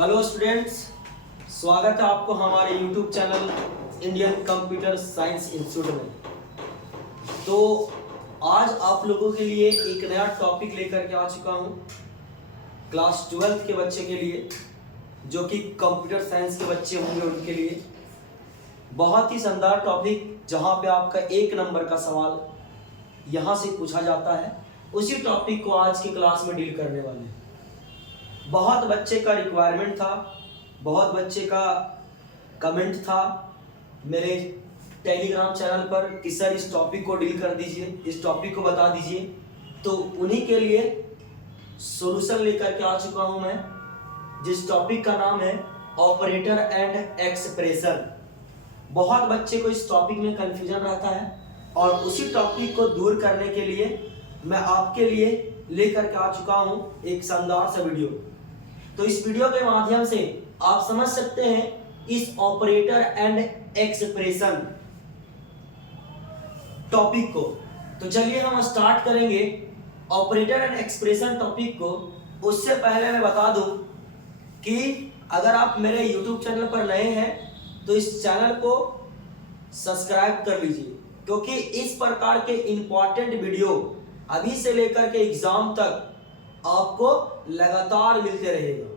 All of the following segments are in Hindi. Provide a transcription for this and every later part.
हेलो स्टूडेंट्स, स्वागत है आपको हमारे YouTube channel Indian computer science institute में। तो आज आप लोगों के लिए एक नया टॉपिक लेकर के आ चुका हूं क्लास 12th के बच्चे के लिए, जो कि कंप्यूटर साइंस के बच्चे होंगे उनके लिए। बहुत ही शानदार टॉपिक, जहां पे आपका 1 नंबर का सवाल यहां से पूछा जाता है। उसी टॉपिक को आज की क्लास में डील करने वाले हैं। बहुत बच्चे का रिक्वायरमेंट था, बहुत बच्चे का कमेंट था मेरे टेलीग्राम चैनल पर कि सर इस टॉपिक को डील कर दीजिए, इस टॉपिक को बता दीजिए। तो उन्हीं के लिए सॉल्यूशन लेकर के आ चुका हूं मैं, जिस टॉपिक का नाम है ऑपरेटर एंड एक्सप्रेशन। बहुत बच्चे को इस टॉपिक में कंफ्यूजन रहता है और उसी टॉपिक को दूर करने के लिए मैं आपके लिए लेकर के आ चुका हूं एक शानदार सा वीडियो। तो इस वीडियो के माध्यम से आप समझ सकते हैं इस ऑपरेटर एंड एक्सप्रेशन टॉपिक को। तो चलिए हम स्टार्ट करेंगे ऑपरेटर एंड एक्सप्रेशन टॉपिक को। उससे पहले मैं बता दूं कि अगर आप मेरे YouTube चैनल पर नए हैं तो इस चैनल को सब्सक्राइब कर लीजिए, क्योंकि इस प्रकार के इंपॉर्टेंट वीडियो अभी से लेकर के एग्जाम तक आपको लगातार मिलते रहेगा।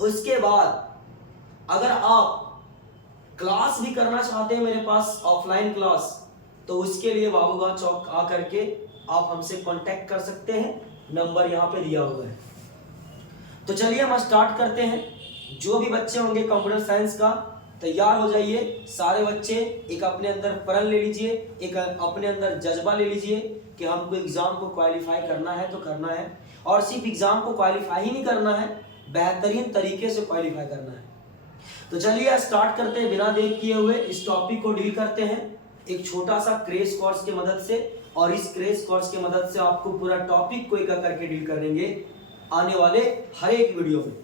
उसके बाद अगर आप क्लास भी करना चाहते हैं मेरे पास ऑफलाइन क्लास, तो उसके लिए बाबूगंज चौक आकर के आप हमसे कांटेक्ट कर सकते हैं, नंबर यहाँ पे दिया हुआ है। तो चलिए हम स्टार्ट करते हैं। जो भी बच्चे होंगे कंप्यूटर साइंस का, तैयार हो जाइए। सारे बच्चे एक अपने अंदर प्रण ले लीजिए, एक अपने अंदर जज्बा ले लीजिए कि हमको एग्जाम को क्वालिफाई करना है तो करना है, और सिर्फ एग्जाम को क्वालिफाई ही नहीं करना है, बेहतरीन तरीके से क्वालिफाई करना है। तो चलिए स्टार्ट करते हैं, बिना देर किए हुए इस टॉपिक को डील करते हैं एक छोटा सा क्रैश कोर्स की मदद से। और इस क्रैश कोर्स की मदद से आपको पूरा टॉपिक को एक करके डील करेंगे आने वाले हर एक वीडियो में।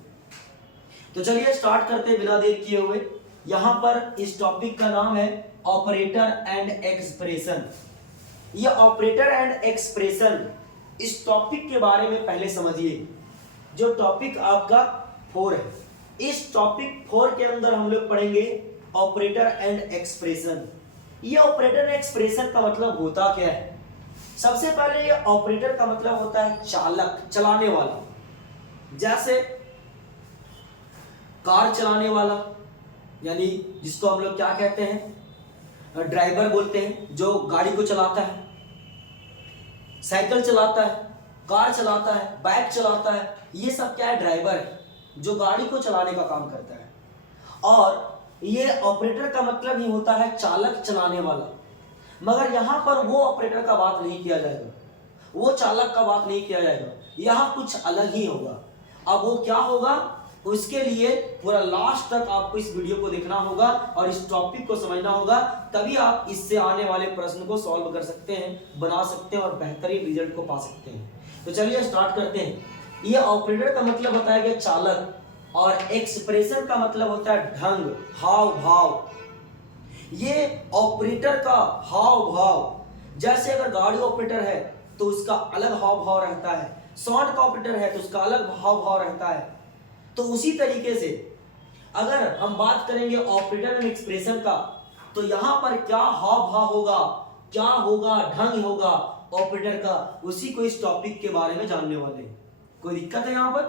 तो चलिए स्टार्ट करते हैं बिना देर किए हुए। यहां पर इस टॉपिक का नाम है ऑपरेटर एंड एक्सप्रेशन। ये ऑपरेटर एंड एक्सप्रेशन, इस टॉपिक के बारे में पहले समझिए। जो टॉपिक आपका 4 है, इस टॉपिक 4 के अंदर हम लोग पढ़ेंगे ऑपरेटर एंड एक्सप्रेशन। ये ऑपरेटर एंड एक्सप्रेशन का मतलब होता क्या है? सबसे पहले ये ऑपरेटर का मतलब होता है चालक, चलाने वाला। जैसे कार चलाने वाला, यानी जिसको हम लोग क्या कहते हैं, ड्राइवर बोलते हैं, जो गाड़ी को चलाता है। साइकिल चलाता है, कार चलाता है, बाइक चलाता है, ये सब क्या है? ड्राइवर है, जो गाड़ी को चलाने का काम करता है। और ये ऑपरेटर का मतलब ही होता है चालक, चलाने वाला। मगर यहां पर वो ऑपरेटर का बात नहीं किया जाएगा, वो चालक का बात नहीं किया जाएगा, यहां कुछ अलग ही होगा। अब वो क्या होगा, उसके लिए पूरा लास्ट तक आपको इस वीडियो को देखना होगा और इस टॉपिक को समझना होगा, तभी आप इससे आने वाले प्रश्न को सॉल्व कर सकते हैं, बना सकते हैं और बेहतरीन रिजल्ट को पा सकते हैं। तो चलिए स्टार्ट करते हैं। ये ऑपरेटर का मतलब बताया गया चालक, और एक्सप्रेशन का मतलब होता है ढंग, हाव भाव। ये ऑपरेटर का हाव भाव, जैसे अगर गाड़ी ऑपरेटर है तो उसका अलग हाव भाव रहता है, साउंड का ऑपरेटर है तो उसका अलग हाव भाव रहता है। तो उसी तरीके से अगर हम बात करेंगे ऑपरेटर एंड एक्सप्रेशन का, तो यहां पर क्या हाव भाव होगा, क्या होगा, ढंग होगा ऑपरेटर का, उसी को इस टॉपिक के बारे में जानने वाले हैं। कोई दिक्कत है यहां पर?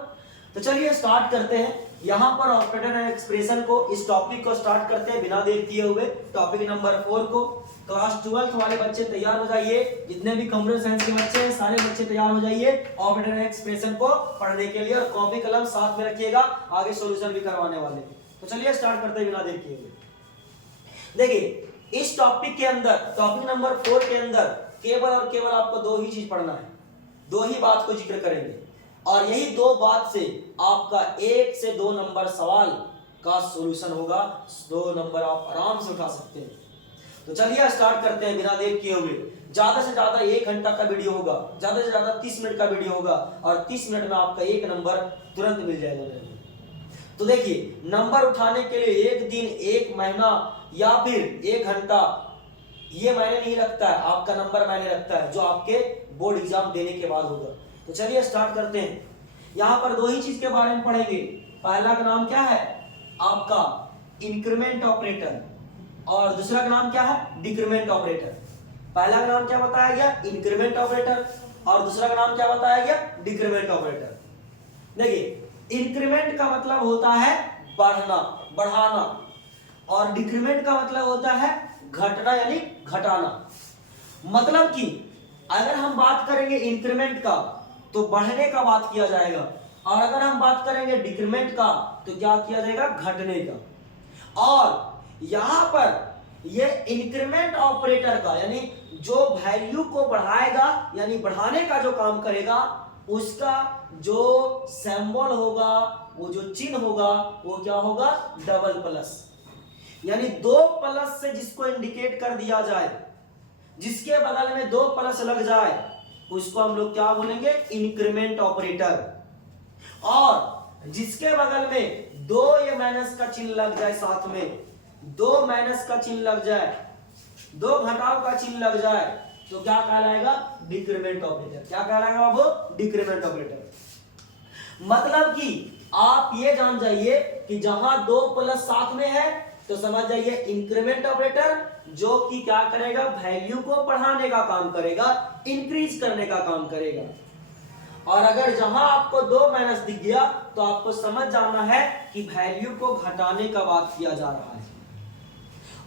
तो चलिए स्टार्ट करते हैं। यहां पर ऑपरेटर एंड एक्सप्रेशन को, इस टॉपिक को स्टार्ट करते हैं बिना देर किए हुए। टॉपिक नंबर 4 को क्लास 12th वाले बच्चे तैयार हो जाइए। जितने भी कंप्यूटर साइंस के बच्चे हैं सारे बच्चे तैयार हो जाइए ऑपरेटर एंड एक्सप्रेशन को पढ़ने के लिए, और कॉपी कलम साथ में रखिएगा, आगे सॉल्यूशन भी करवाने वाले। तो चलिए स्टार्ट करते हैं बिना देर किए हुए। देखिए इस टॉपिक के अंदर, टॉपिक नंबर 4 के अंदर केवल और केवल आपको 2 ही चीज पढ़ना है, 2 ही बात को जिक्र करेंगे, और यही 2 बात से आपका 1 से 2 नंबर सवाल का सॉल्यूशन होगा। 2 नंबर आप आराम से उठा सकते हैं। तो चलिए स्टार्ट करते हैं बिना देर किए हुए। ज्यादा से ज्यादा 1 घंटा का वीडियो होगा, ज्यादा से ज्यादा 30 मिनट का वीडियो होगा, और 30 मिनट में आपका 1 नंबर तुरंत मिल जाएगा मेरे को। तो देखिए, नंबर उठाने के लिए 1 दिन, 1 महीना या फिर 1 घंटा, ये मायने नहीं रखता है, आपका नंबर मायने रखता है जो आपके बोर्ड एग्जाम देने के बाद होगा। तो चलिए स्टार्ट करते हैं। यहाँ पर दो ही चीज के बारे में पढ़ेंगे। पहला का नाम क्या है आपका इंक्रीमेंट ऑपरेटर और दूसरा का नाम क्या है डिक्रीमेंट ऑपरेटर। पहला का नाम क्या बताया गया इंक्रीमेंट ऑपरेटर और दूसरा का नाम क्या बताया गया डिक्रीमेंट ऑपरेटर। देखिए इंक्रीमेंट का मतलब होता है बढ़ना बढ़ाना और डिक्रीमेंट का मतलब होता है घटना यानी घटाना। मतलब कि अगर हम बात करेंगे इंक्रीमेंट का तो बढ़ने का बात किया जाएगा और अगर हम बात करेंगे डिक्रीमेंट का तो क्या किया जाएगा घटने का। और यहां पर ये इंक्रीमेंट ऑपरेटर का यानी जो वैल्यू को बढ़ाएगा यानी बढ़ाने का जो काम करेगा उसका जो सिंबल होगा वो जो चिन्ह होगा वो क्या होगा डबल प्लस। यानी दो प्लस से जिसको इंडिकेट कर दिया जाए जिसके बगल में दो प्लस लग जाए उसको हम लोग क्या बोलेंगे इंक्रीमेंट ऑपरेटर। और जिसके बगल में दो ये माइनस का चिन्ह लग जाए साथ में दो माइनस का चिन्ह लग जाए दो घटाव का चिन्ह लग जाए तो क्या कहलाएगा डिक्रीमेंट ऑपरेटर। क्या कहलाएगा वो डिक्रीमेंट ऑपरेटर। मतलब कि आप ये जान जाइए कि जहां दो प्लस साथ में है तो समझ जाइए इंक्रीमेंट ऑपरेटर जो कि क्या करेगा वैल्यू को बढ़ाने का काम करेगा इंक्रीज करने का काम करेगा। और अगर जहां आपको दो माइनस दिख गया तो आपको समझ जाना है कि वैल्यू को घटाने का बात किया जा रहा है।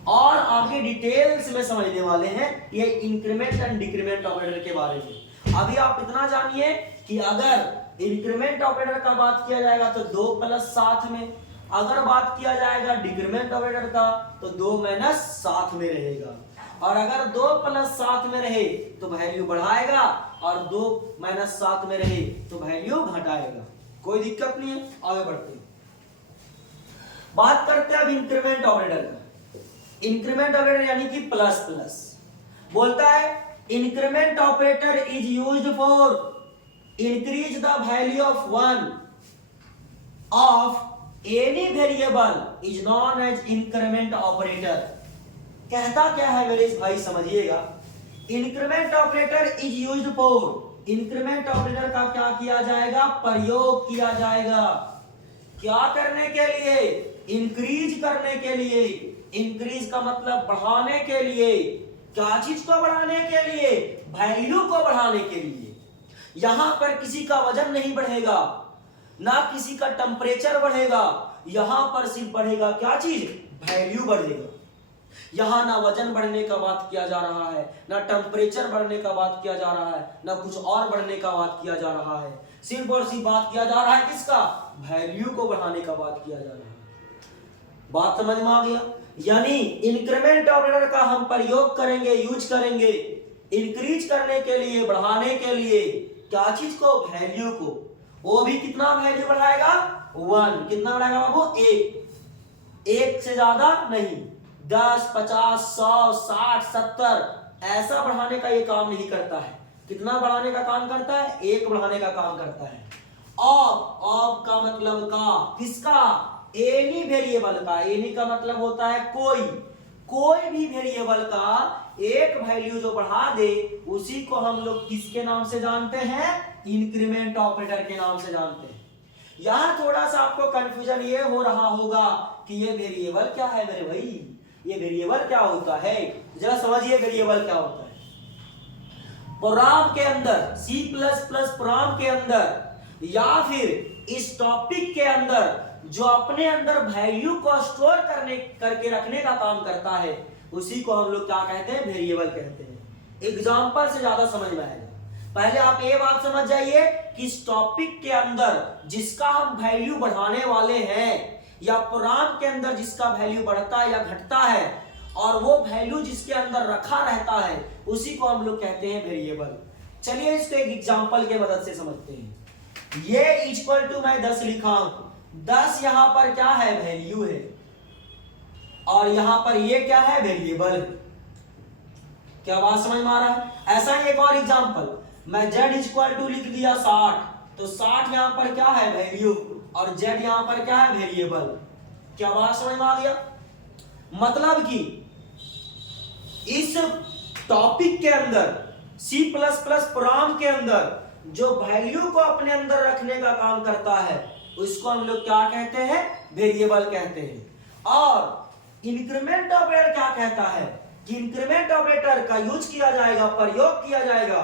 और आगे डिटेल्स में समझने वाले हैं ये इंक्रीमेंट एंड डिक्रीमेंट ऑपरेटर के बारे में। अभी आप इतना जानिए कि अगर इंक्रीमेंट ऑपरेटर का बात किया जाएगा तो दो प्लस साथ में, अगर बात किया जाएगा डिक्रीमेंट ऑपरेटर का तो दो माइनस साथ में रहेगा। और अगर दो प्लस साथ में रहे तो वैल्यू बढ़ाएगा और दो माइनस साथ में रहे तो वैल्यू घटाएगा। कोई दिक्कत नहीं है, आगे बढ़ते हैं। बात करते हैं अब इंक्रीमेंट ऑपरेटर का। इंक्रीमेंट ऑपरेटर यानी कि प्लस प्लस बोलता है increment operator is used for increase the value of one of any variable is known as increment operator. कहता क्या है मेरे भाई समझिएगा। Increment operator is used for increment operator का क्या किया जाएगा प्रयोग किया जाएगा क्या करने के लिए इंक्रीज करने के लिए। इंक्रीज का मतलब बढ़ाने के लिए। क्या चीज को बढ़ाने के लिए वैल्यू को बढ़ाने के लिए। यहां पर किसी का वजन नहीं बढ़ेगा ना किसी का टेम्परेचर बढ़ेगा, यहां पर सिर्फ बढ़ेगा क्या चीज वैल्यू बढ़ेगा। यहां ना वजन बढ़ने का बात किया जा रहा है ना टेम्परेचर बढ़ने का बात किया जा रहा है ना कुछ और बढ़ने का बात किया जा रहा है। सिर्फ और सिर्फ बात किया जा रहा है किसका वैल्यू को बढ़ाने का बात किया जा रहा है। बात समझ में आ गया। यानी इंक्रीमेंट ऑपरेटर का हम प्रयोग करेंगे यूज करेंगे इंक्रीज करने के लिए बढ़ाने के लिए क्या चीज को वैल्यू को। वो भी कितना वैल्यू बढ़ाएगा वन। कितना बढ़ाएगा बाबू एक से ज्यादा नहीं 10 50 100 60 70 ऐसा बढ़ाने का ये काम नहीं करता है। कितना बढ़ाने का काम करता है एक बढ़ाने का काम करता है। ऑफ का मतलब का किसका एनी वेरिएबल का। एनी का मतलब होता है कोई भी वेरिएबल का एक वैल्यू जो बढ़ा दे उसी को हम लोग किसके नाम से जानते हैं इंक्रीमेंट ऑपरेटर के नाम से जानते हैं। यहां थोड़ा सा आपको कंफ्यूजन ये हो रहा होगा कि ये वेरिएबल क्या है मेरे भाई, ये वेरिएबल क्या होता है। जरा समझिए वेरिएबल क्या होता है। प्रोग्राम के अंदर C++ प्रोग्राम के अंदर या फिर इस टॉपिक के अंदर जो अपने अंदर वैल्यू को स्टोर करके रखने का काम करता है उसी को हम लोग क्या कहते हैं वेरिएबल कहते हैं। एग्जांपल से ज्यादा समझ में आएगा। पहले आप ये बात समझ जाइए कि इस टॉपिक के अंदर जिसका हम वैल्यू बढ़ाने वाले हैं या प्रोग्राम के अंदर जिसका वैल्यू बढ़ता है या घटता है और वो वैल्यू जिसके अंदर रखा रहता है उसी को हम लोग कहते हैं वेरिएबल। चलिए इसको एक एग्जांपल के मदद से समझते हैं। ये इक्वल टू मैं 10 लिखा हूं। 10 यहां पर क्या है वैल्यू है और यहां पर ये क्या है वेरिएबल है। क्या बात समझ में आ रहा है। ऐसा ही एक और एग्जांपल मैं z इक्वल टू लिख दिया 60 तो 60 यहां पर क्या है वैल्यू और z यहां पर क्या है वेरिएबल। क्या बात समझ में आ गया। मतलब कि इस टॉपिक के अंदर C++ प्रोग्राम के अंदर जो वैल्यू को अपने अंदर रखने का काम करता है उसको हम लोग क्या कहते हैं, वेरिएबल कहते हैं। और इंक्रीमेंट ऑपरेटर क्या कहता है कि इंक्रीमेंट ऑपरेटर का यूज किया जाएगा, प्रयोग किया जाएगा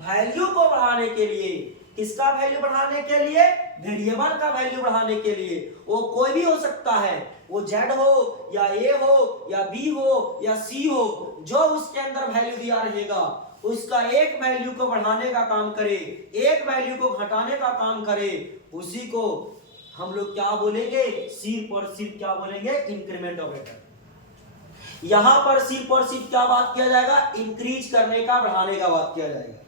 वैल्यू को बढ़ाने के लिए। किसका वैल्यू बढ़ाने के लिए, वेरिएबल का वैल्यू बढ़ाने के लिए। वो कोई भी हो सकता है, वो जेड हो या ए हो या बी हो या सी हो, जो उसके अंदर वैल्यू दिया रहेगा उसका एक वैल्यू को बढ़ाने का काम करे, एक वैल्यू को घटाने का काम करे, उसी को हम लोग क्या बोलेंगे, सिर्फ और सिर्फ क्या बोलेंगे, इंक्रीमेंट ऑपरेटर। यहां पर सिर्फ और सिर्फ क्या बात किया जाएगा, इंक्रीज करने का, बढ़ाने का बात किया जाएगा।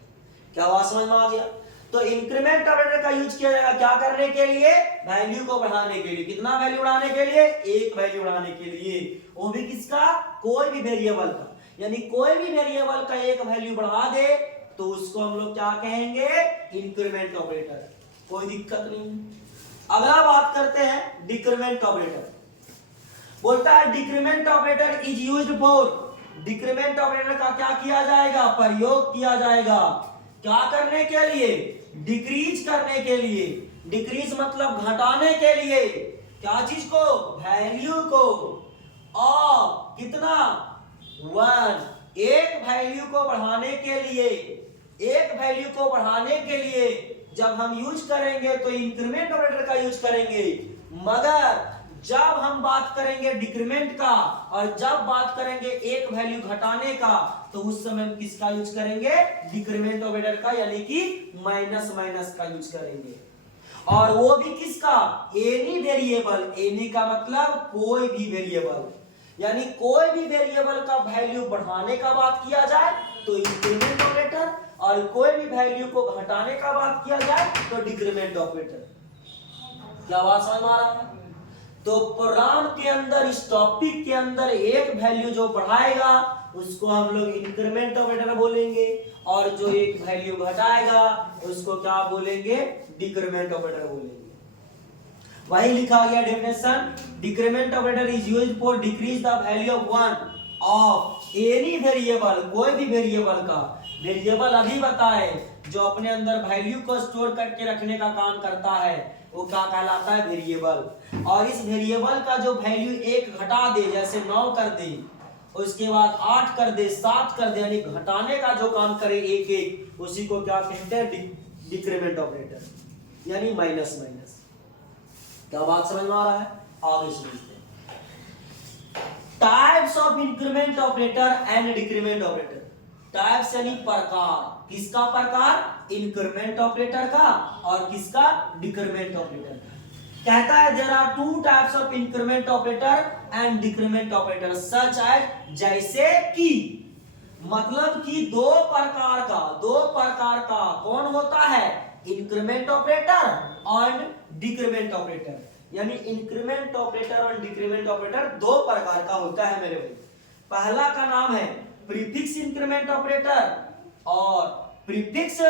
क्या बात समझ में आ गया? तो इंक्रीमेंट ऑपरेटर का यूज किया जाएगा क्या करने के लिए, वैल्यू को बढ़ाने के लिए। कितना वैल्यू बढ़ाने के लिए, एक वैल्यू बढ़ाने के लिए, वो भी किसका, कोई भी वेरिएबल का। यानी कोई भी वेरिएबल का एक वैल्यू बढ़ा दे तो उसको हम लोग क्या कहेंगे, इंक्रीमेंट ऑपरेटर। कोई दिक्कत नहीं। अगला बात करते हैं डिक्रीमेंट ऑपरेटर। बोलता है decrement operator is used for, decrement operator का क्या किया जाएगा, प्रयोग किया जाएगा क्या करने के लिए, डिक्रीज करने के लिए। डिक्रीज मतलब घटाने के लिए, क्या चीज को, वैल्यू को। और कितना, 1, एक वैल्यू को बढ़ाने के लिए, एक वैल्यू को बढ़ाने के लिए जब हम यूज करेंगे तो इंक्रीमेंट ऑपरेटर का यूज करेंगे। मगर जब हम बात करेंगे डिक्रीमेंट का और जब बात करेंगे एक वैल्यू घटाने का तो उस समय हम किसका यूज करेंगे, डिक्रीमेंट ऑपरेटर का, यानी कि माइनस माइनस का यूज करेंगे। और वो भी किसका, एनी वेरिएबल। एनी का मतलब कोई भी वेरिएबल, यानी कोई भी वेरिएबल का वैल्यू बढ़ाने का बात किया जाए तो इंक्रीमेंट ऑपरेटर, और कोई भी वैल्यू को घटाने का बात किया जाए तो डिक्रीमेंट ऑपरेटर। क्या बात समझ में आ रहा है? तो प्रोग्राम के अंदर, इस टॉपिक के अंदर एक वैल्यू जो बढ़ाएगा उसको हम लोग इंक्रीमेंट ऑपरेटर बोलेंगे, और जो एक वैल्यू घटाएगा उसको क्या बोलेंगे, डिक्रीमेंट ऑपरेटर बोलेंगे। वही लिखा गया definition, decrement operator is used for decrease the value of one of any variable, कोई भी वेरिएबल का। वेरिएबल अभी बताए जो अपने अंदर वैल्यू को स्टोर करके रखने का काम करता है वो क्या कहलाता है, वेरिएबल। और इस वेरिएबल का जो वैल्यू एक घटा दे, जैसे 9 कर दे, उसके बाद 8 कर दे, 7 कर दे, यानी घटाने का जो काम करे एक एक, उसी को क्या कहते हैं, डिक्रीमेंट ऑपरेटर, यानी माइनस माइनस। क्या बात समझ में आ रहा है? आगे समझते हैं। Types of increment operator and decrement operator. Types यानी प्रकार, किसका प्रकार, इंक्रीमेंट ऑपरेटर का, और किसका, डिक्रीमेंट ऑपरेटर का। कहता है there are 2 types of increment operator and decrement operator such as, जैसे कि, मतलब कि दो प्रकार का कौन होता है, इंक्रीमेंट ऑपरेटर और डिक्रीमेंट ऑपरेटर। यानी इंक्रीमेंट ऑपरेटर और डिक्रीमेंट ऑपरेटर 2 प्रकार का होता है मेरे भाई। पहला का नाम है प्रीफिक्स इंक्रीमेंट ऑपरेटर और प्रीफिक्स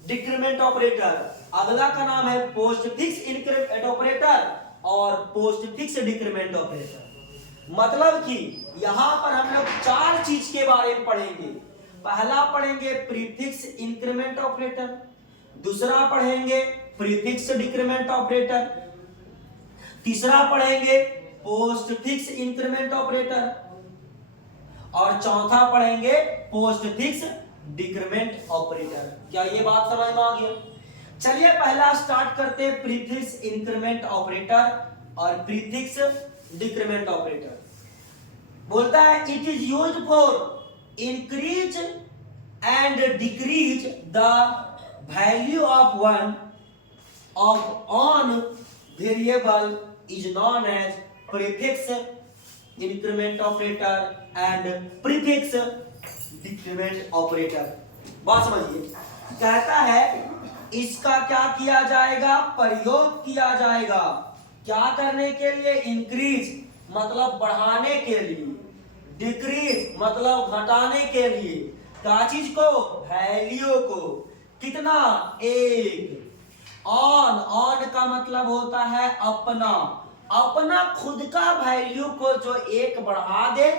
डिक्रीमेंट ऑपरेटर। अगला का नाम है पोस्टफिक्स इंक्रीमेंट ऑपरेटर और पोस्टफिक्स डिक्रीमेंट ऑपरेटर। मतलब कि यहां पर हम लोग 4 चीज के बारे में पढ़ेंगे। पहला पढ़ेंगे प्रीफिक्स इंक्रीमेंट ऑपरेटर, दूसरा पढ़ेंगे प्रीफिक्स डिक्रीमेंट ऑपरेटर, तीसरा पढ़ेंगे पोस्टफिक्स इंक्रीमेंट ऑपरेटर, और चौथा पढ़ेंगे पोस्टफिक्स डिक्रीमेंट ऑपरेटर। क्या ये बात समझ में आ गया? चलिए पहला स्टार्ट करते हैं प्रीफिक्स इंक्रीमेंट ऑपरेटर और प्रीफिक्स डिक्रीमेंट ऑपरेटर। बोलता है it is used for increase and decrease the value of one of on variable is known as prefix increment operator and prefix decrement operator. बात समझिए, कहता है इसका क्या किया जाएगा, प्रयोग किया जाएगा। क्या करने के लिए, इंक्रीज मतलब बढ़ाने के लिए, डिक्रीज मतलब घटाने के लिए। क्या चीज को, वैल्यू को। कितना, एक। ऑन का मतलब होता है अपना, अपना खुद का वैल्यू को जो एक बढ़ा दे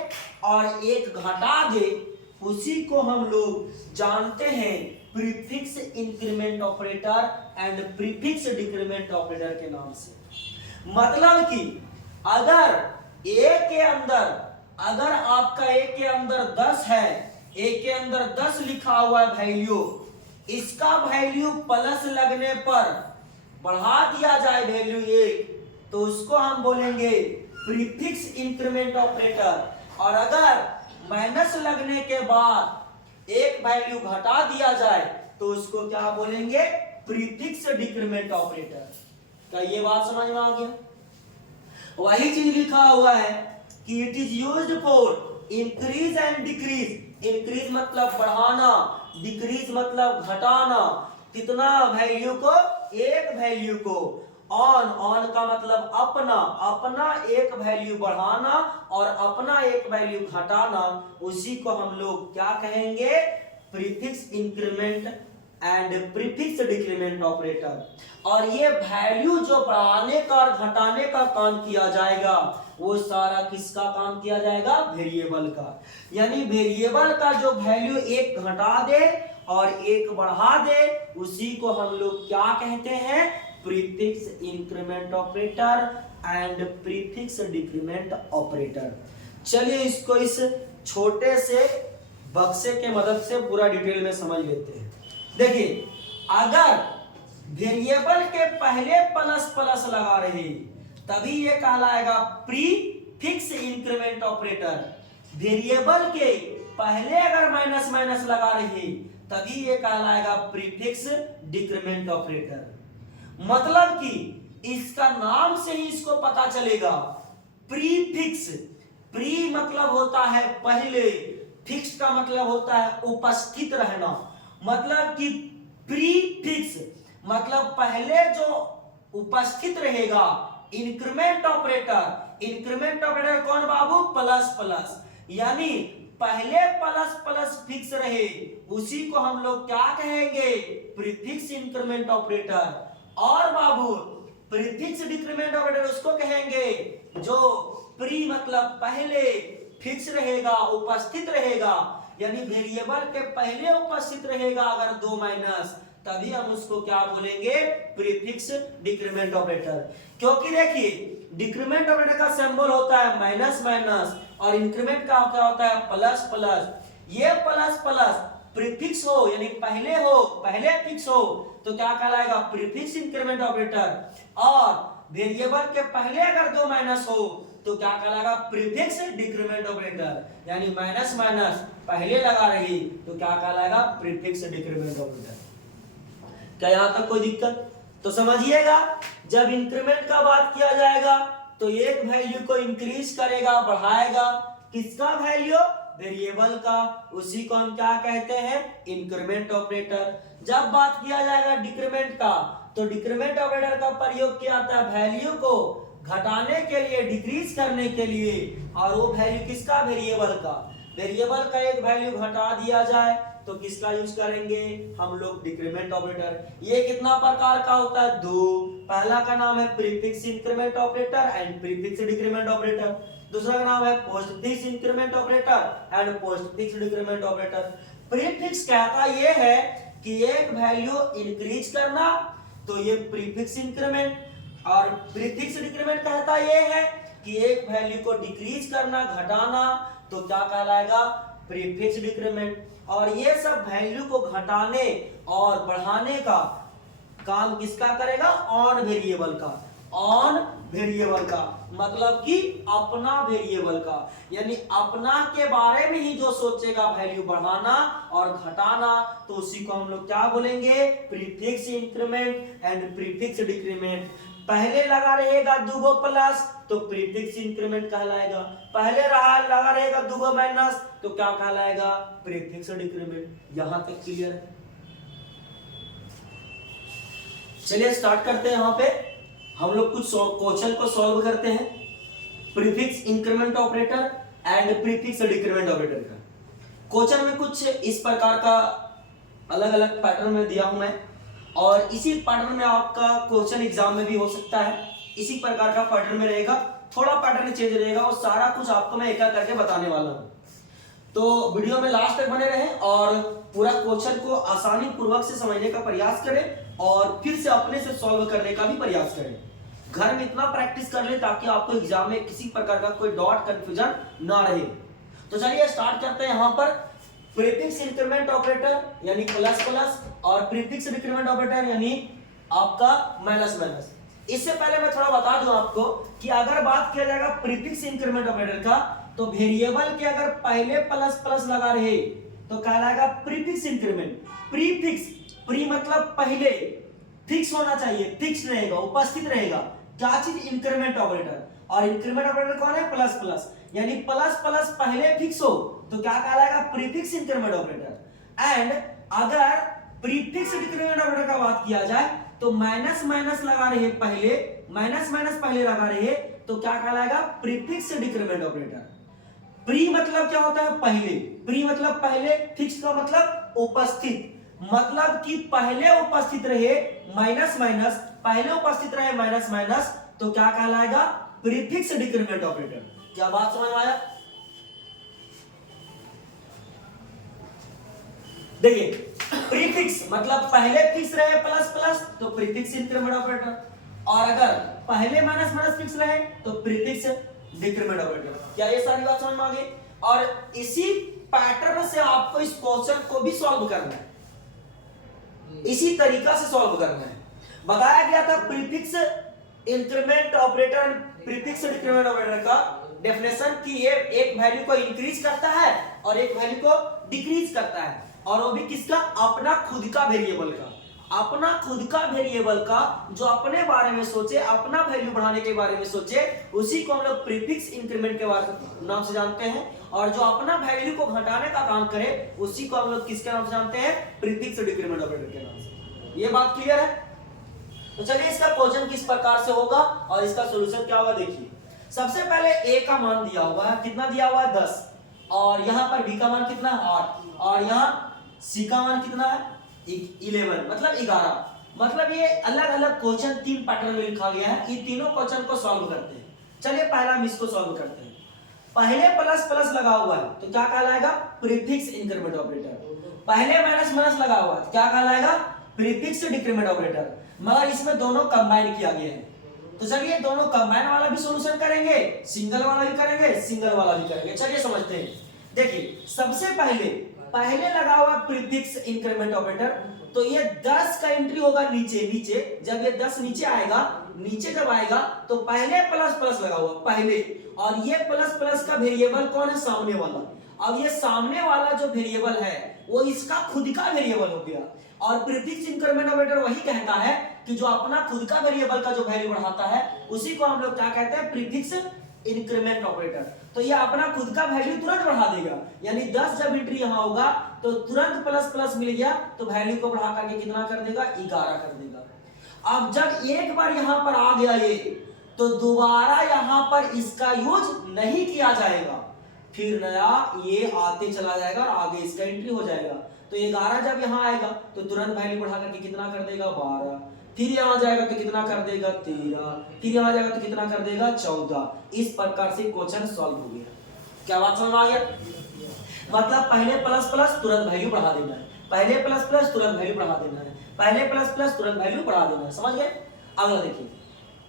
और एक घटा दे, उसी को हम लोग जानते हैं prefix increment operator and prefix decrement operator के नाम से। मतलब कि अगर अगर आपका ए के अंदर 10 है, ए के अंदर 10 लिखा हुआ है वैल्यू, इसका वैल्यू प्लस लगने पर बढ़ा दिया जाए वैल्यू 1, तो उसको हम बोलेंगे प्रीफिक्स इंक्रीमेंट ऑपरेटर। और अगर माइनस लगने के बाद एक वैल्यू घटा दिया जाए तो उसको क्या बोलेंगे, प्रीफिक्स डिक्रीमेंट ऑपरेटर। क्या ये बात समझ में आ गया? वही चीज लिखा हुआ है कि it is used for increase and decrease. Increase मतलब बढ़ाना, डिक्रीज मतलब घटाना। कितना वैल्यू को, एक वैल्यू को। ऑन का मतलब अपना एक वैल्यू बढ़ाना और अपना एक वैल्यू घटाना, उसी को हम लोग क्या कहेंगे, prefix increment and prefix decrement operator. और ये वैल्यू जो बढ़ाने का और घटाने का काम किया जाएगा, वो सारा किसका काम किया जाएगा, वेरिएबल का। यानी वेरिएबल का जो वैल्यू एक घटा दे और एक बढ़ा दे, उसी को हम लोग क्या कहते हैं, prefix increment operator and prefix decrement operator. चलिए इसको इस छोटे से बक्से के मदद से पूरा डिटेल में समझ लेते हैं। देखिए, अगर वेरिएबल के पहले प्लस प्लस लगा रहे तभी ये कहलाएगा प्रीफिक्स इंक्रीमेंट ऑपरेटर। वेरिएबल के पहले अगर माइनस माइनस लगा रहे तभी ये कहलाएगा प्रीफिक्स डिक्रीमेंट ऑपरेटर। मतलब कि इसका नाम से ही इसको पता चलेगा, प्रीफिक्स। प्री मतलब होता है पहले, फिक्स का मतलब होता है उपस्थित रहना। मतलब कि प्रीफिक्स मतलब पहले जो उपस्थित रहेगा। इंक्रीमेंट ऑपरेटर कौन बाबू, प्लस प्लस। यानी पहले प्लस प्लस फिक्स रहे, उसी को हम लोग क्या कहेंगे, प्रीफिक्स इंक्रीमेंट ऑपरेटर। और बाबू प्रीफिक्स डिक्रीमेंट ऑपरेटर उसको कहेंगे जो प्री मतलब पहले, फिक्स रहेगा, उपस्थित रहेगा। यानी वेरिएबल के पहले उपस्थित रहेगा अगर 2 माइनस, तभी हम उसको क्या बोलेंगे, प्रीफिक्स डिक्रीमेंट ऑपरेटर। क्योंकि देखिए डिक्रीमेंट ऑपरेटर का सिंबल होता है माइनस माइनस और इंक्रीमेंट का क्या होता है, प्लस प्लस। ये प्लस प्लस प्रीफिक्स हो यानी पहले फिक्स हो तो क्या कहलाएगा, प्रीफिक्स इंक्रीमेंट ऑपरेटर। और वेरिएबल के पहले अगर 2 माइनस हो तो क्या कहलाएगा, प्रीफिक्स डिक्रीमेंट ऑपरेटर। यानी माइनस माइनस पहले लगा रही तो क्या कहलाएगा, प्रीफिक्स डिक्रीमेंट ऑपरेटर। क्या यहां तक कोई दिक्कत? तो समझिएगा, जब इंक्रीमेंट का बात किया जाएगा तो एक वैल्यू को इंक्रीज करेगा, बढ़ाएगा। किसका वैल्यू, वेरिएबल का, उसी को हम क्या कहते हैं, इंक्रीमेंट ऑपरेटर। जब बात किया जाएगा डिक्रीमेंट का, तो डिक्रीमेंट ऑपरेटर का प्रयोग किया जाता है वैल्यू को घटाने के लिए, डिक्रीज करने के लिए। और वो वैल्यू किसका, वेरिएबल का। वेरिएबल का एक वैल्यू घटा दिया जाए तो किसका यूज करेंगे, हम लोग डिक्रीमेंट ऑपरेटर। ये कितना प्रकार का होता है, 2। पहला का नाम है prefix increment operator and prefix decrement operator. दूसरा का नाम है postfix increment operator and postfix decrement operator. Prefix कहता ये है कि एक वैल्यू इंक्रीज करना, तो ये प्रीफिक्स इंक्रीमेंट। और प्रीफिक्स डिक्रीमेंट कहता ये है कि एक वैल्यू को डिक्रीज करना, घटाना, तो क्या कहलाएगा, प्रीफिक्स डिक्रीमेंट। और ये सब वैल्यू को घटाने और बढ़ाने का काम किसका करेगा, ऑन वेरिएबल का। ऑन वेरिएबल का मतलब कि अपना वेरिएबल का, यानी अपना के बारे में ही जो सोचेगा वैल्यू बढ़ाना और घटाना, तो उसी को हम लोग क्या बोलेंगे, prefix increment and prefix decrement. पहले लगा रहेगा 2 प्लस तो प्रीफिक्स इंक्रीमेंट कहलाएगा, पहले लगा रहेगा 2 माइनस तो क्या कहलाएगा, प्रीफिक्स डिक्रीमेंट। यहां तक क्लियर है? चलिए स्टार्ट करते हैं। यहां पे हम लोग कुछ क्वेश्चन को सॉल्व करते हैं, prefix increment operator and prefix decrement operator का। क्वेश्चन में कुछ इस प्रकार का अलग अलग पैटर्न में दिया हूं मैं, और इसी पैटर्न में आपका क्वेश्चन एग्जाम में भी हो सकता है। इसी प्रकार का पैटर्न में रहेगा, थोड़ा पैटर्न चेंज रहेगा, और सारा कुछ आपको मैं एक एक करके बताने वाला हूं। तो वीडियो में लास्ट तक बने रहें और पूरा क्वेश्चन को आसानी पूर्वक से समझने का प्रयास करें और फिर से अपने से सॉल्व करने का भी प्रयास करें। घर में इतना प्रैक्टिस कर ले ताकि आपको एग्जाम में किसी प्रकार का कोई डॉट कंफ्यूजन ना रहे। तो चलिए स्टार्ट करते हैं। यहाँ पर प्रीफिक्स इंक्रीमेंट ऑपरेटर यानी प्लस प्लस और प्रीफिक्स डिक्रीमेंट ऑपरेटर यानी आपका माइनस माइनस। इससे पहले मैं थोड़ा बता दूं आपको कि अगर बात किया जाएगा प्रीफिक्स इंक्रीमेंट ऑपरेटर का, तो वेरिएबल के अगर पहले प्लस प्लस लगा रहे तो कहलाएगा प्रीफिक्स इंक्रीमेंट। प्रीफिक्स, प्री मतलब पहले, फिक्स होना चाहिए, फिक्स रहेगा, उपस्थित रहेगा। क्या चीज? Increment operator. और इंक्रीमेंट ऑपरेटर कौन है? प्लस प्लस, यानी प्लस प्लस पहले फिक्स हो तो क्या कहलाएगा? Prefix increment operator. एंड अगर प्रीफिक्स डिक्रीमेंट ऑपरेटर का बात किया जाए तो माइनस माइनस लगा रहे पहले, माइनस माइनस पहले लगा रहे तो क्या कहलाएगा? Prefix decrement operator. प्री मतलब क्या होता है? पहले। प्री मतलब पहले, फिक्स का मतलब उपस्थित, मतलब कि पहले उपस्थित रहे माइनस माइनस, पहले उपस्थित रहे माइनस माइनस तो क्या कहलाएगा? Prefix decrement operator. क्या बात समझ में आया? देखिए, प्रीफिक्स मतलब पहले फिक्स रहे प्लस प्लस तो प्रीफिक्स इंक्रीमेंट ऑपरेटर, और अगर पहले माइनस माइनस फिक्स रहे तो प्रीफिक्स डिक्रीमेंट ऑपरेटर। क्या ये सारी बात समझ में आ गई? और इसी पैटर्न से आपको इस क्वेश्चन को भी सॉल्व करना है, इसी तरीका से सॉल्व करना है। बताया गया था prefix increment operator, prefix decrement operator का डेफिनेशन कि ये एक वैल्यू को इंक्रीज करता है और एक वैल्यू को डिक्रीज करता है, और वो भी किसका? अपना खुद का वेरिएबल का। अपना खुद का वेरिएबल का जो अपने बारे में सोचे, अपना वैल्यू बढ़ाने के बारे में सोचे, उसी को हम लोग प्रीफिक्स इंक्रीमेंट के नाम से जानते हैं। और जो अपना वैल्यू को घटाने का काम करे उसी को हम लोग किसके नाम से जानते हैं? प्रीफिक्स डिक्रीमेंट ऑपरेटर के नाम से। ये बात क्लियर है? तो चलिए इसका क्वेश्चन किस प्रकार से होगा और इसका सॉल्यूशन क्या होगा देखिए। सबसे पहले a का मान दिया हुआ है, कितना दिया हुआ है? 10, और यहाँ पर b का मान कितना है? 8, और यहाँ c का मान कितना है? 11, मतलब 11। मतलब ये अलग अलग क्वेश्चन तीन पैटर्न में लिखा गया है। ये तीनों क्वेश्चन को सॉल्व करते हैं। चलिए पहला हम इसको सॉल्व करते हैं। पहले प्लस प्लस लगा हुआ है तो क्या कहलाएगा? Prefix increment operator. पहले माइनस माइनस लगा हुआ है क्या कहलाएगा? Prefix decrement operator. मगर इसमें दोनों कंबाइन किया गया है, तो चलिए दोनों कंबाइन वाला भी सॉल्यूशन करेंगे, सिंगल वाला भी करेंगे, सिंगल वाला भी करेंगे। चलिए समझते हैं। देखिए सबसे पहले लगा हुआ प्रीफिक्स इंक्रीमेंट ऑपरेटर, तो ये 10 का एंट्री होगा नीचे नीचे। जब ये 10 नीचे आएगा, नीचे जब आएगा तो पहले प्लस प्लस लगा हुआ पहले, और ये प्लस प्लस का वेरिएबल कौन है? सामने वाला। अब ये सामने वाला जो वेरिएबल है वो इसका खुद का वेरिएबल हो गया, और प्रीफिक्स इंक्रीमेंट ऑपरेटर वही कहता है कि जो अपना खुद का वेरिएबल का जो वैल्यू बढ़ाता है उसी को हम लोग क्या कहते हैं? Prefix increment operator. तो ये अपना खुद का वैल्यू तुरंत बढ़ा देगा, यानी 10 जब एंट्री यहां होगा तो तुरंत प्लस प्लस मिल गया तो वैल्यू को बढ़ा करके कितना कर देगा? 11 कर देगा। अब जब एक बार यहां पर आ गया ये, तो दोबारा यहां पर इसका यूज नहीं किया जाएगा, फिर नया ये आते चला जाएगा और आगे इसका एंट्री हो जाएगा। तो 11 जब यहां आएगा तो तुरंत वैल्यू बढ़ा करके कितना कर देगा? 12। फिर यहां जाएगा तो कितना कर देगा? 13। फिर यहां जाएगा तो कितना कर देगा? 14। इस प्रकार से क्वेश्चन सॉल्व हो गया। क्या बात समझ में आ गया? मतलब पहले प्लस प्लस तुरंत वैल्यू बढ़ा देना है, पहले प्लस प्लस तुरंत वैल्यू बढ़ा देना है, पहले प्लस प्लस तुरंत वैल्यू बढ़ा देना है। समझ गए? अगला देखिए,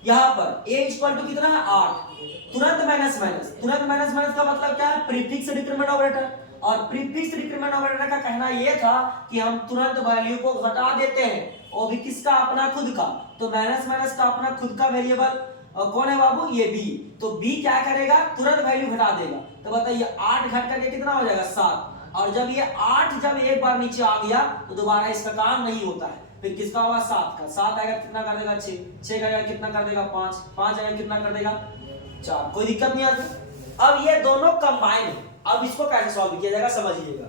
यहां पर a इक्वल टू कितना है? 8। तुरंत माइनस माइनस, तुरंत माइनस माइनस का मतलब क्या है? Prefix decrement operator. और प्रीफिक्स डिक्रीमेंट ऑपरेटर का कहना यह था कि हम तुरंत वैल्यू को घटा देते हैं, और भी किसका? अपना खुद का। तो माइनस माइनस का अपना खुद का वेरिएबल कौन है बाबू? ये b। तो b क्या करेगा? तुरंत वैल्यू घटा देगा। तो बताइए 8 घट करके कितना हो जाएगा? 7। और जब ये 8 जब एक बार नीचे आ गया तो दोबारा इसका काम नहीं होता है, फिर किसका होगा? 7 का। 7 आएगा कितना कर देगा? 6। 6 का आएगा कितना कर देगा? 5। 5 आएगा कितना कर देगा? 4। कोई दिक्कत नहीं आती। अब ये दोनों कंबाइन है, अब इसको कैसे सॉल्व किया जाएगा समझिएगा।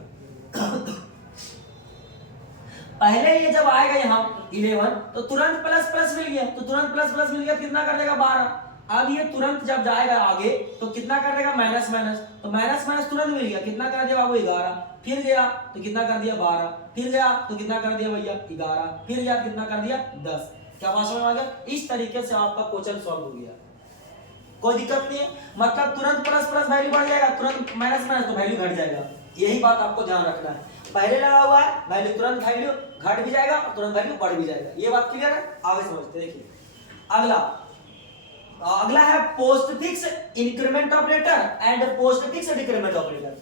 पहले ये जब आएगा यहाँ 11 तो तुरंत प्लस प्लस मिल गया, तो तुरंत प्लस प्लस मिल गया, कितना कर देगा? 12। अब ये तुरंत जब जाएगा आगे तो कितना कर देगा? Minus minus. तो माइनस माइनस तुरंत मिल गया, कितना कर दिया बाबू? 11। फिर गया तो कितना कर दिया? 12। फिर गया तो कितना कर दिया भैया? 11। फिर गया कितना कर दिया? 10। क्या बात समझ में आ गया? इस तरीके से आपका क्वेश्चन सॉल्व हो गया। कोई दिक्कत नहीं है, मतलब तुरंत प्लस प्लस वैल्यू बढ़ जाएगा, तुरंत माइनस माइनस तो वैल्यू घट जाएगा। यही बात आपको ध्यान रखना है। पहले लगा हुआ है वैल्यू, तुरंत वैल्यू घट भी जाएगा और तुरंत वैल्यू बढ़ भी जाएगा। ये बात क्लियर है? आगे समझते देखिए। अगला है post fix increment operator and post fix decrement operator.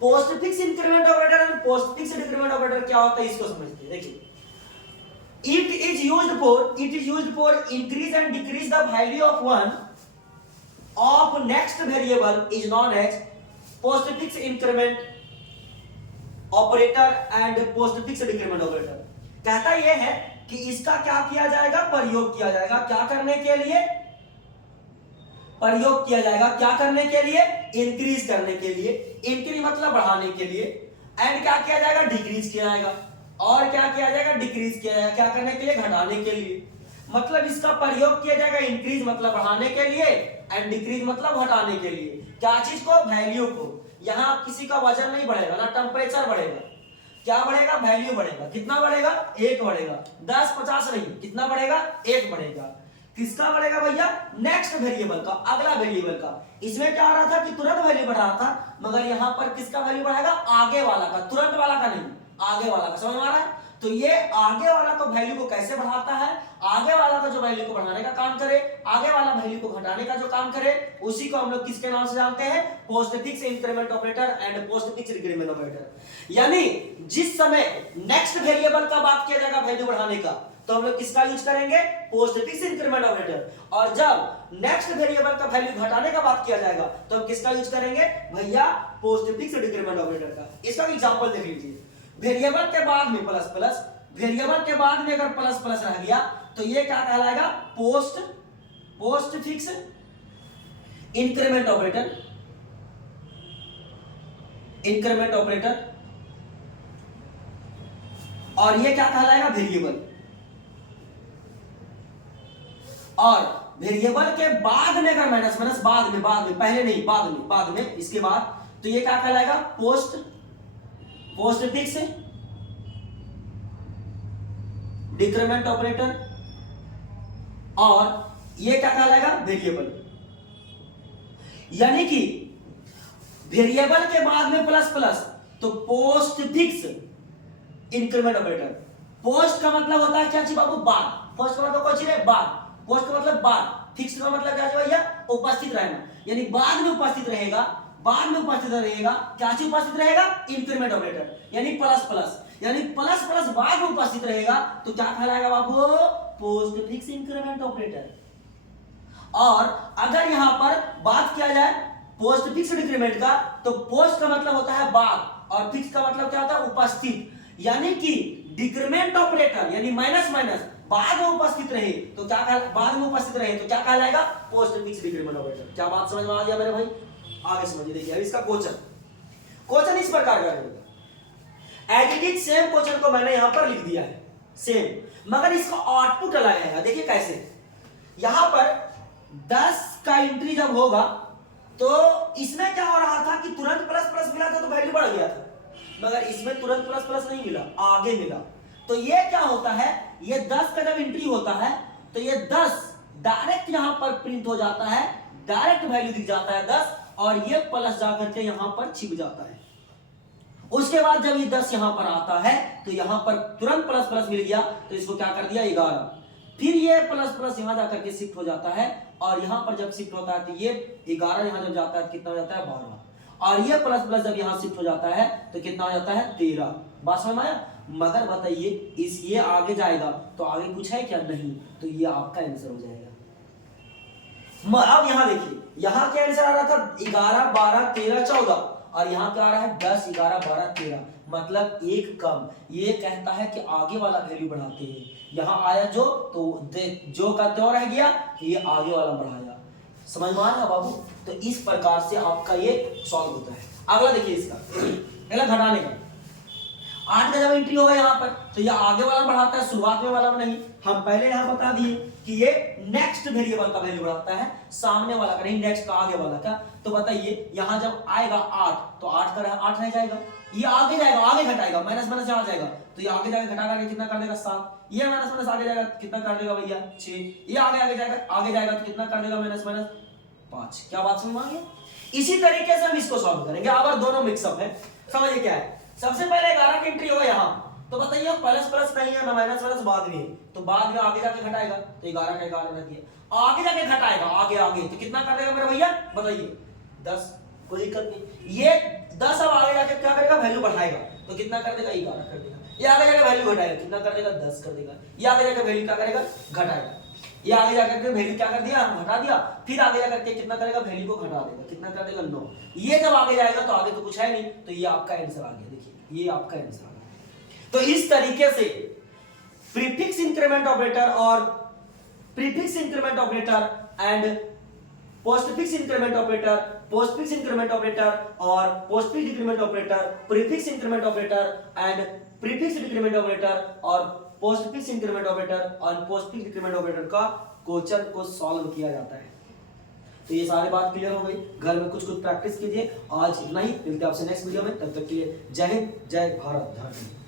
Post fix increment operator and post fix decrement operator क्या होता है इसको समझते हैं। देखिए, it is used for increase and decrease the value of one of next variable is known as postfix increment operator and postfix decrement operator। कहता यह है कि इसका क्या किया जाएगा, प्रयोग किया जाएगा। क्या करने के लिए प्रयोग किया जाएगा? क्या करने के लिए? इंक्रीज करने के लिए। इंक्रीज मतलब बढ़ाने के लिए। एंड क्या किया जाएगा? डिक्रीज किया जाएगा। और क्या किया जाएगा? डिक्रीज किया जाएगा। क्या करने के लिए? घटाने के लिए। मतलब इसका प्रयोग किया जाएगा इंक्रीज मतलब बढ़ाने के लिए एंड डिक्रीज मतलब घटाने के लिए। क्या चीज को? वैल्यू को। यहां किसी का वजन नहीं बढ़ेगा ना टेम्परेचर बढ़ेगा। क्या बढ़ेगा? वैल्यू बढ़ेगा। कितना बढ़ेगा? 1 बढ़ेगा। 10 50 नहीं, कितना बढ़ेगा? 1 बढ़ेगा। किसका बढ़ेगा भैया? नेक्स्ट वेरिएबल का, अगला वेरिएबल का। इसमें क्या आ रहा था कि तुरंत वैल्यू बढ़ा रहा था, मगर यहां पर किसका वैल्यू बढ़ाएगा? आगे वाला का, तुरंत वाला का नहीं, आगे वाला का। समझ में आ रहा है? तो ये आगे वाला को वैल्यू को कैसे बढ़ाता है? आगे वाला का जो वैल्यू को बढ़ाने का काम करे, आगे वाला वैल्यू को घटाने का जो काम करे, उसी को हम लोग किसके नाम से जानते हैं? Postfix increment operator and postfix decrement operator. यानी जिस समय नेक्स्ट वेरिएबल का बात किया जाएगा वैल्यू बढ़ाने का, तो हम लोग किसका यूज करेंगे? Postfix increment operator. और जब नेक्स्ट वेरिएबल का वैल्यू घटाने का बात किया जाएगा तो हम किसका यूज करेंगे भैया? पोस्टफिक्स डिक्रीमेंट ऑपरेटर का। इसका एग्जांपल देख लीजिए। वेरिएबल के बाद में प्लस प्लस, वेरिएबल के बाद में अगर प्लस प्लस रह गया तो ये क्या कहलाएगा? Postfix increment operator. Increment operator. और ये क्या कहलाएगा? वेरिएबल। और वेरिएबल के बाद में अगर माइनस माइनस, बाद में पहले नहीं, बाद में इसके बाद, तो ये क्या कहलाएगा? Postfix decrement operator. और ये क्या कहलाएगा? वेरिएबल। यानी कि वेरिएबल के बाद में प्लस प्लस, तो पोस्टफिक्स इंक्रीमेंट ऑपरेटर। पोस्ट का मतलब होता है क्या चीज बाबू? बाद। पोस्ट का मतलब कोई चीज है? बाद। पोस्ट का मतलब बाद। फिक्स का मतलब क्या है भैया? उपस्थित रहना। यानी बाद में उपस्थित रहेगा, बाद में उपस्थित रहेगा। क्या चीज उपस्थित रहेगा? Increment operator. यानी प्लस प्लस, यानी प्लस प्लस बाद में उपस्थित रहेगा तो क्या कहलाएगा बाबू? Postfix increment operator. और अगर यहां पर बात किया जाए पोस्टफिक्स डिक्रीमेंट का, तो पोस्ट का मतलब होता है बाद और फिक्स का मतलब क्या होता है? उपस्थित। यानी कि डिक्रीमेंट ऑपरेटर यानी माइनस माइनस बाद में उपस्थित रहे तो क्या क्या कहलाएगा? Postfix decrement operator. क्या बात समझ में आ गया मेरे भाई? आगे समझिए। देखिए इसका क्वेश्चन इस प्रकार का रहेगा। As it is same question को मैंने यहां पर लिख दिया है सेम, मगर इसका आउटपुट अलग है। देखिए कैसे। यहां पर 10 का एंट्री जब होगा तो इसमें क्या हो रहा था कि तुरंत प्लस प्लस मिला था तो वैल्यू बढ़ गया था, मगर इसमें तुरंत प्लस प्लस नहीं मिला, आगे मिला। तो ये क्या होता है? ये 10 का जब एंट्री होता है तो ये 10 डायरेक्ट यहां पर प्रिंट हो जाता है, डायरेक्ट वैल्यू दिख जाता है 10, और ये प्लस जाकर के यहां पर छिप जाता है। उसके बाद जब ये 10 यहां पर आता है तो यहां पर तुरंत प्लस प्लस मिल गया तो इसको क्या कर दिया? 11। फिर ये प्लस प्लस यहां जाकर के शिफ्ट हो जाता है, और यहां पर जब शिफ्ट होता है तो ये 11 यहां जब जाता है कितना हो जाता है? 12। और ये प्लस प्लस जब यहां शिफ्ट हो जाता है तो कितना हो जाता है? 13। बात समझ में आया? मगर बताइए इस ये आगे जाएगा तो आगे कुछ है क्या? नहीं। तो ये आपका आंसर हो जाएगा। अब यहां देखिए, यहां क्या आंसर आ रहा था? 11 12 13 14, और यहां क्या आ रहा है? 10 11 12 13, मतलब एक कम। ये कहता है कि आगे वाला वैल्यू बढ़ाते हैं। यहां आया जो, तो जो का त्यों रह गया, ये आगे वाला बढ़ाया। समझ में आया बाबू? तो इस प्रकार से आपका ये सॉल्व होता है। अगला देखिए इसका, अगला घटाने का। 8 का जब एंट्री होगा यहाँ पर तो ये आगे वाला बढ़ाता है, शुरुआत में वाला नहीं। हम पहले यहाँ बता दिए कि ये नेक्स्ट वेरिएबल का वैल्यू बढ़ाता है, सामने वाला का नहीं, नेक्स्ट का, आगे वाला का। तो बताइए यहाँ जब आएगा 8 तो 8 का 8 रह जाएगा, ये आगे जाएगा, आगे घटाएगा, माइनस माइनस यहाँ जाएगा तो ये आगे जाकर घटा करके कितना कर देगा? 7। ये माइनस माइनस आगे जाएगा कितना कर देगा भैया? 6। ये आगे जाएगा तो कितना कर देगा? Minus minus 5। क्या बात समझ में आ गया? इसी तरीके से हम इसको सॉल्व करेंगे। अगर दोनों मिक्सअप है, समझिए क्या है। सबसे पहले 11 की एंट्री होगा यहाँ, तो बताइए प्लस प्लस नहीं है ना माइनस प्लस बाद में है, तो बाद में आगे जाके घटाएगा, तो 11 का 11 रख दिया, आगे जाके घटाएगा आगे आगे, तो कितना कर देगा मेरे भैया बताइए 10, कोई दिक्कत नहीं। ये 10 अब आगे जाके क्या करेगा वैल्यू बढ़ाएगा, तो कितना कर देगा 11 कर देगा। ये आगे जाके वैल्यू घटाएगा, कितना कर देगा 10 कर देगा। ये आगे जाके वैल्यू क्या करेगा घटाएगा, ये आगे जाकर के वैल्यू क्या कर दिया घटा दिया, फिर आगे जाकर के कितना करेगा वैल्यू को घटा देगा, कितना कर देगा 9। ये जब आगे जाएगा तो आगे तो कुछ है नहीं, तो ये आपका आंसर आ गया। देखिए ये आपका आंसर आ गया। तो इस तरीके से प्रीफिक्स इंक्रीमेंट ऑपरेटर और prefix increment operator and postfix increment operator, postfix increment operator और postfix decrement operator, prefix increment operator and prefix decrement operator और पोस्टफिक्स इंक्रीमेंट ऑपरेटर और पोस्टफिक्स डिक्रीमेंट ऑपरेटर का क्वेश्चन को सॉल्व किया जाता है। तो ये सारी बात क्लियर हो गई, घर में कुछ प्रैक्टिस कीजिए। आज इतना ही, मिलते हैं आपसे नेक्स्ट वीडियो में, तब तक के लिए जय हिंद, जय भारत। धन्यवाद।